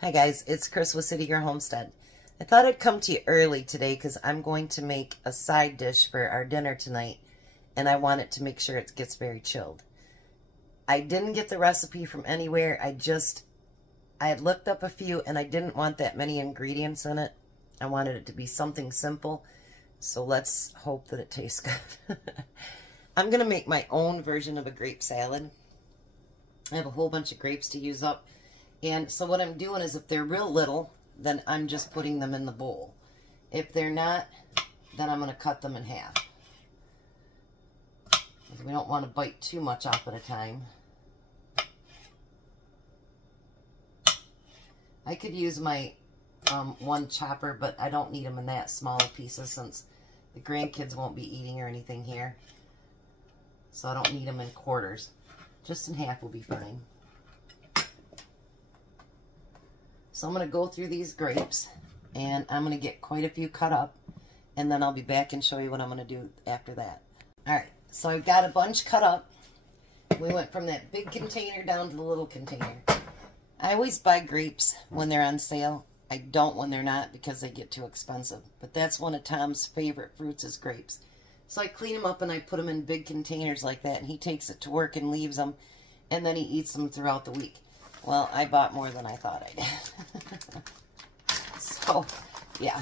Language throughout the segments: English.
Hi guys, it's Chris with City Your Homestead. I thought I'd come to you early today because I'm going to make a side dish for our dinner tonight, and I want it to make sure it gets very chilled. I didn't get the recipe from anywhere. I had looked up a few and I didn't want that many ingredients in it. I wanted it to be something simple, so let's hope that it tastes good. I'm going to make my own version of a grape salad. I have a whole bunch of grapes to use up. And so what I'm doing is if they're real little, then I'm just putting them in the bowl. If they're not, then I'm going to cut them in half. We don't want to bite too much off at a time. I could use my one chopper, but I don't need them in that small of pieces since the grandkids won't be eating or anything here. So I don't need them in quarters. Just in half will be fine. So I'm going to go through these grapes, and I'm going to get quite a few cut up, and then I'll be back and show you what I'm going to do after that. Alright, so I've got a bunch cut up. We went from that big container down to the little container. I always buy grapes when they're on sale. I don't when they're not because they get too expensive. But that's one of Tom's favorite fruits is grapes. So I clean them up and I put them in big containers like that, and he takes it to work and leaves them, and then he eats them throughout the week. Well, I bought more than I thought I did. So, yeah.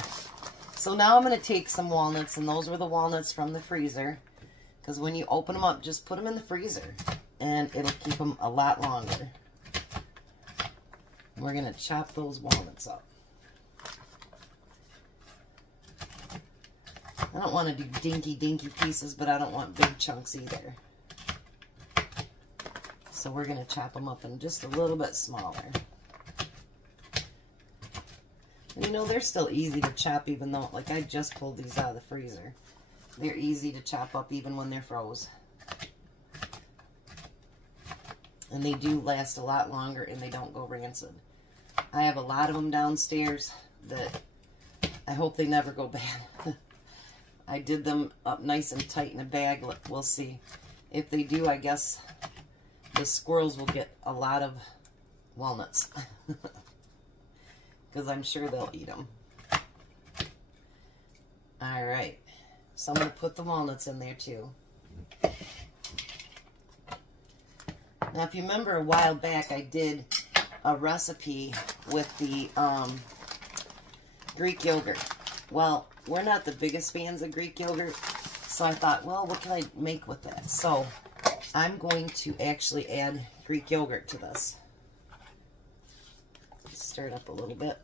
So now I'm going to take some walnuts, and those were the walnuts from the freezer. Because when you open them up, just put them in the freezer, and it'll keep them a lot longer. We're going to chop those walnuts up. I don't want to do dinky pieces, but I don't want big chunks either. So we're going to chop them up in just a little bit smaller. And you know, they're still easy to chop even though, like, I just pulled these out of the freezer. They're easy to chop up even when they're froze. And they do last a lot longer and they don't go rancid. I have a lot of them downstairs that I hope they never go bad. I did them up nice and tight in a bag. We'll see. If they do, I guess the squirrels will get a lot of walnuts. Because I'm sure they'll eat them. Alright. So I'm going to put the walnuts in there too. Now if you remember a while back, I did a recipe with the Greek yogurt. Well, we're not the biggest fans of Greek yogurt, so I thought, well, what can I make with that? So I'm going to actually add Greek yogurt to this. Stir it up a little bit.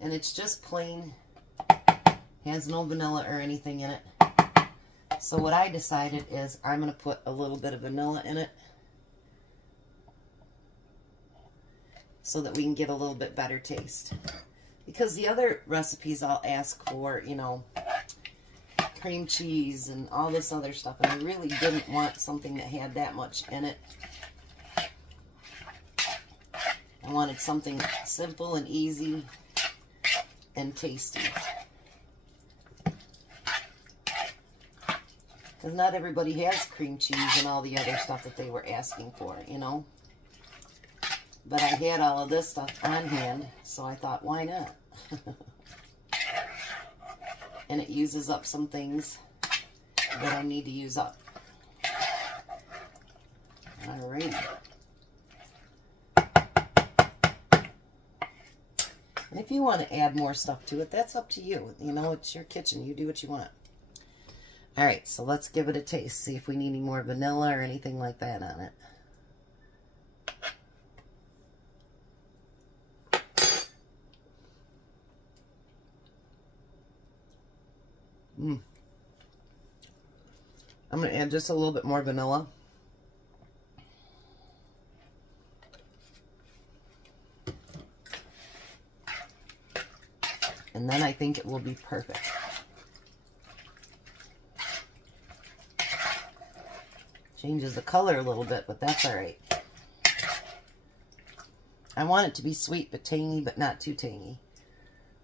And it's just plain, has no vanilla or anything in it. So what I decided is I'm going to put a little bit of vanilla in it so that we can get a little bit better taste. Because the other recipes I'll ask for, you know, cream cheese and all this other stuff, and I really didn't want something that had that much in it. I wanted something simple and easy and tasty. Because not everybody has cream cheese and all the other stuff that they were asking for, you know. But I had all of this stuff on hand, so I thought, why not? And it uses up some things that I need to use up. Alright. And if you want to add more stuff to it, that's up to you. You know, it's your kitchen. You do what you want. Alright, so let's give it a taste. See if we need any more vanilla or anything like that on it. I'm going to add just a little bit more vanilla. And then I think it will be perfect. Changes the color a little bit, but that's alright. I want it to be sweet but tangy, but not too tangy.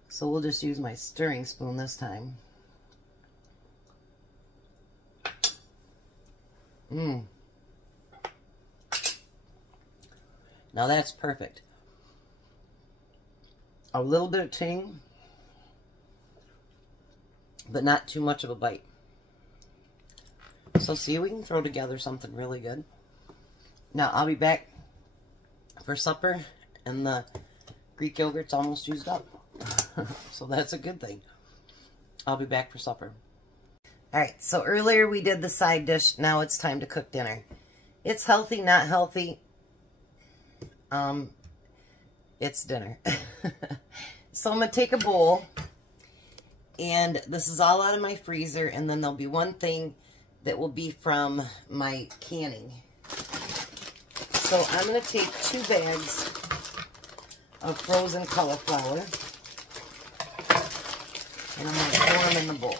So we'll just use my stirring spoon this time. Now that's perfect. a little bit of tang, but not too much of a bite. So see, we can throw together something really good. Now, I'll be back for supper, and the Greek yogurt's almost used up. So that's a good thing. I'll be back for supper. Alright, so earlier we did the side dish. Now it's time to cook dinner. It's healthy, not healthy. It's dinner. So I'm going to take a bowl, and this is all out of my freezer, and then there'll be one thing that will be from my canning. So I'm going to take 2 bags of frozen cauliflower, and I'm going to pour them in the bowl.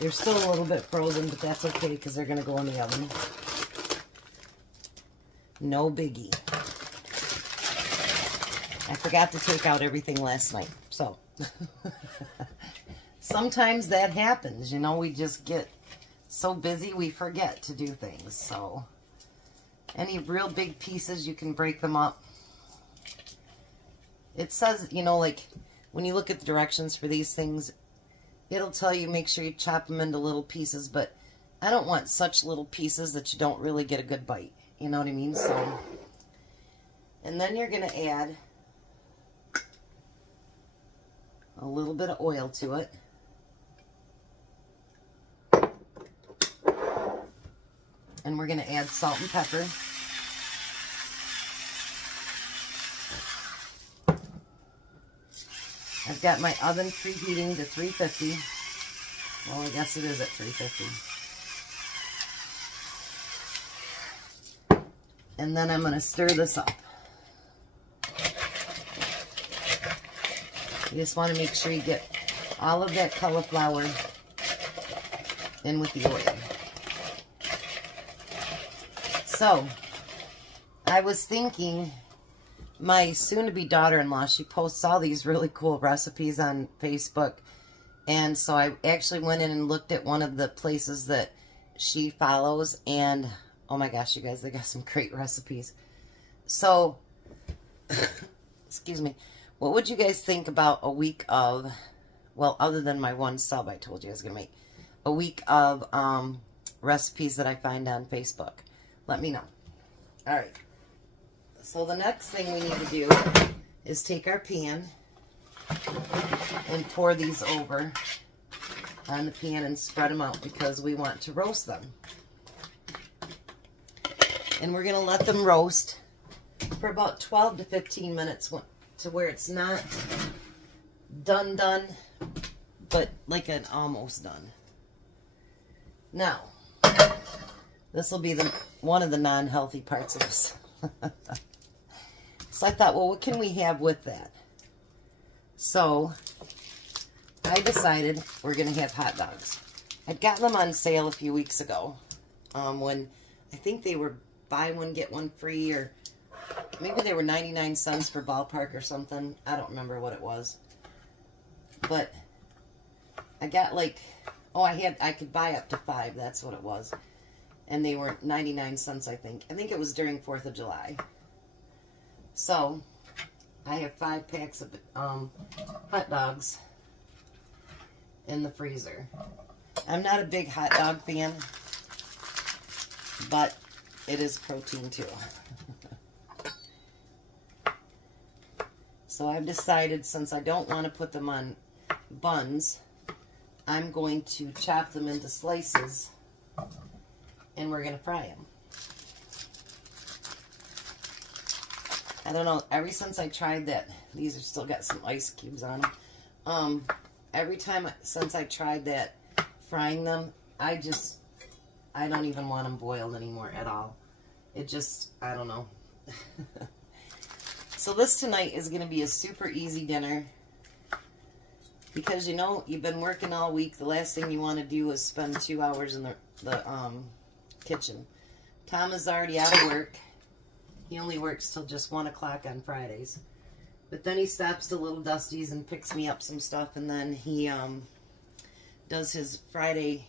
They're still a little bit frozen, but that's okay because they're going to go in the oven. No biggie. I forgot to take out everything last night, so sometimes that happens, you know, we just get so busy we forget to do things. So any real big pieces, you can break them up. It says, you know, like when you look at the directions for these things, it'll tell you make sure you chop them into little pieces, but I don't want such little pieces that you don't really get a good bite. You know what I mean? So, and then you're going to add a little bit of oil to it. And we're going to add salt and pepper. I've got my oven preheating to 350. Well, I guess it is at 350. And then I'm going to stir this up. You just want to make sure you get all of that cauliflower in with the oil. So, I was thinking, my soon-to-be daughter-in-law, she posts all these really cool recipes on Facebook. And so I actually went in and looked at one of the places that she follows, and oh my gosh, you guys, they got some great recipes. So, excuse me, what would you guys think about a week of, well, other than my one sub I told you I was going to make, a week of recipes that I find on Facebook? Let me know. All right. So the next thing we need to do is take our pan and pour these over on the pan and spread them out because we want to roast them. And we're going to let them roast for about 12 to 15 minutes to where it's not done, but like an almost done. Now, this will be one of the non-healthy parts of this. So I thought, well, what can we have with that? So I decided we're going to have hot dogs. I'd gotten them on sale a few weeks ago when I think they were buy one, get one free, or maybe they were 99 cents for Ballpark or something. I don't remember what it was. But I got like, oh, I could buy up to 5. That's what it was. And they were 99 cents, I think. I think it was during 4th of July. So, I have 5 packs of hot dogs in the freezer. I'm not a big hot dog fan, but it is protein too. So I've decided, since I don't want to put them on buns, I'm going to chop them into slices, and we're going to fry them. I don't know, ever since I tried that, these are still got some ice cubes on them. Every time since I tried that, frying them, I don't even want them boiled anymore at all. It just, I don't know. So this tonight is going to be a super easy dinner. Because, you know, you've been working all week. The last thing you want to do is spend 2 hours in the kitchen. Tom is already out of work. He only works till just 1 o'clock on Fridays. But then he stops to Little Dusty's and picks me up some stuff. And then he does his Friday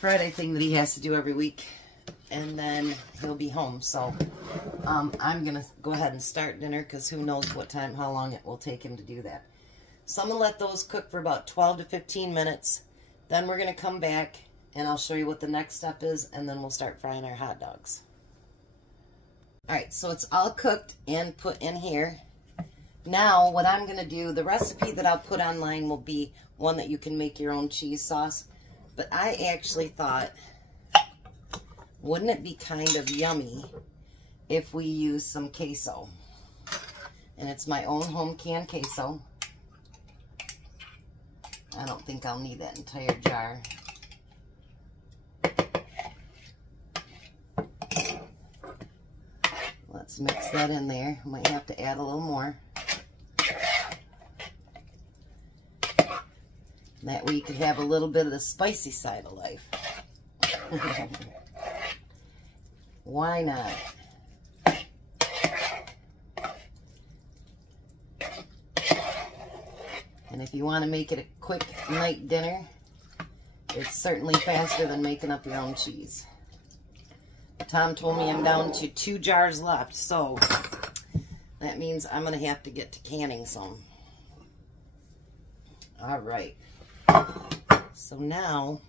thing that he has to do every week. and then he'll be home. So I'm going to go ahead and start dinner because who knows how long it will take him to do that. So I'm going to let those cook for about 12 to 15 minutes. Then we're going to come back and I'll show you what the next step is, and then we'll start frying our hot dogs. Alright, so it's all cooked and put in here. Now, what I'm going to do, the recipe that I'll put online will be one that you can make your own cheese sauce. But I actually thought, wouldn't it be kind of yummy if we use some queso? And it's my own home canned queso. I don't think I'll need that entire jar. Let's mix that in there. Might have to add a little more. That way you could have a little bit of the spicy side of life. Why not? And if you want to make it a quick night dinner, it's certainly faster than making up your own cheese. Tom told me I'm down to 2 jars left, so that means I'm going to have to get to canning some. All right. So now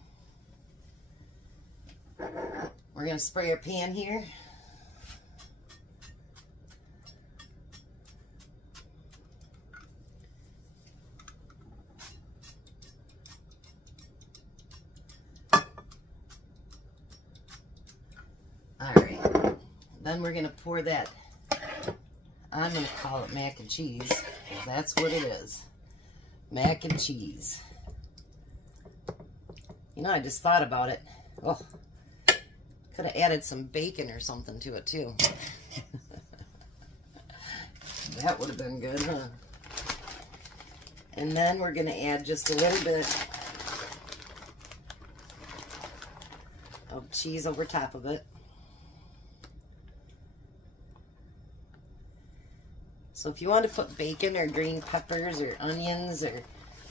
we're going to spray our pan here. Alright, then we're going to pour that, I'm going to call it mac and cheese, because that's what it is, mac and cheese. You know, I just thought about it. Oh, could have added some bacon or something to it too. That would have been good, huh? And then we're going to add just a little bit of cheese over top of it. So if you want to put bacon or green peppers or onions or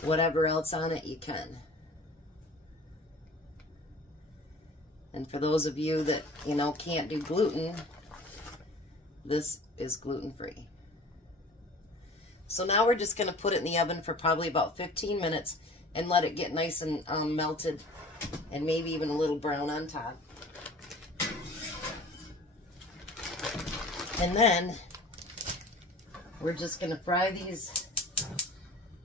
whatever else on it, you can. And for those of you that, you know, can't do gluten, this is gluten-free. So now we're just going to put it in the oven for probably about 15 minutes and let it get nice and melted and maybe even a little brown on top. And then we're just going to fry these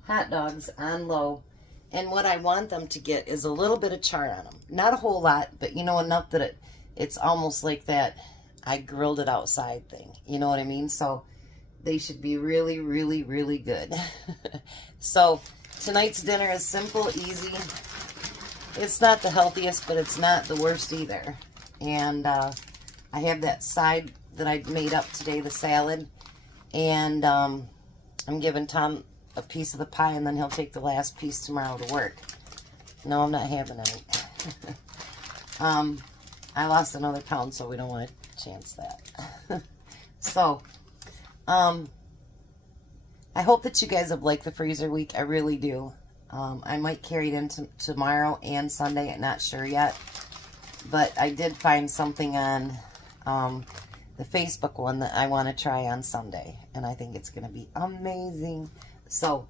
hot dogs on low. And what I want them to get is a little bit of char on them. Not a whole lot, but you know, enough that it's almost like that I grilled it outside thing. You know what I mean? So they should be really, really, really good. So tonight's dinner is simple, easy. It's not the healthiest, but it's not the worst either. And I have that side that I made up today, the salad. And I'm giving Tom a piece of the pie, and then he'll take the last piece tomorrow to work. No, I'm not having any. I lost another pound, so we don't want to chance that. So, I hope that you guys have liked the freezer week. I really do. I might carry it into tomorrow and Sunday. I'm not sure yet. But I did find something on the Facebook one that I want to try on Sunday. And I think it's going to be amazing. So,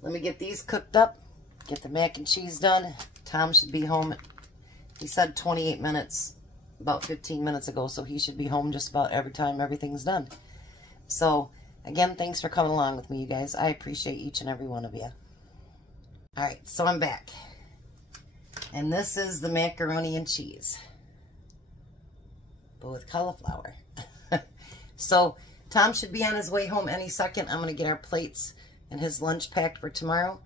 let me get these cooked up. Get the mac and cheese done. Tom should be home. He said 28 minutes, about 15 minutes ago. So, he should be home just about every time everything's done. So, again, thanks for coming along with me, you guys. I appreciate each and every one of you. Alright, so I'm back. And this is the macaroni and cheese. But with cauliflower. So, Tom should be on his way home any second. I'm going to get our plates and his lunch packed for tomorrow.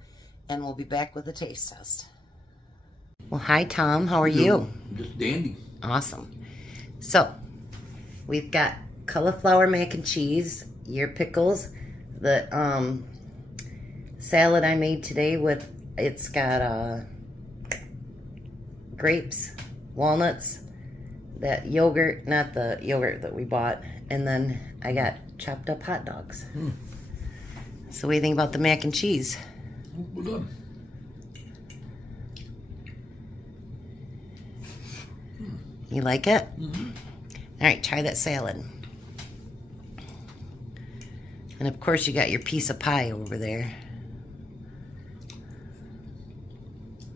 And we'll be back with a taste test. Well, hi, Tom. How are you? Just dandy. Awesome. So, we've got cauliflower mac and cheese, your pickles, the salad I made today with, it's got grapes, walnuts, that yogurt, not the yogurt that we bought, and then I got chopped up hot dogs. So what do you think about the mac and cheese? We're good. You like it? Mm-hmm. All right, try that salad. And of course, you got your piece of pie over there.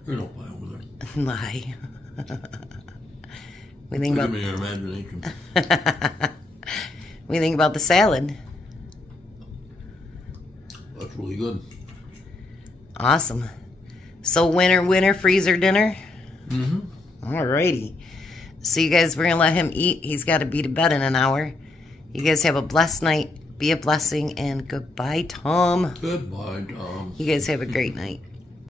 There's no pie over there. Lie. We think about your imagination. we think about the salad. That's really good. Awesome. So winner, freezer dinner. Mm-hmm. Alrighty. So you guys, we're gonna let him eat. He's got to be to bed in an hour. You guys have a blessed night. Be a blessing, and goodbye, Tom. Goodbye, Tom. You guys have a great night.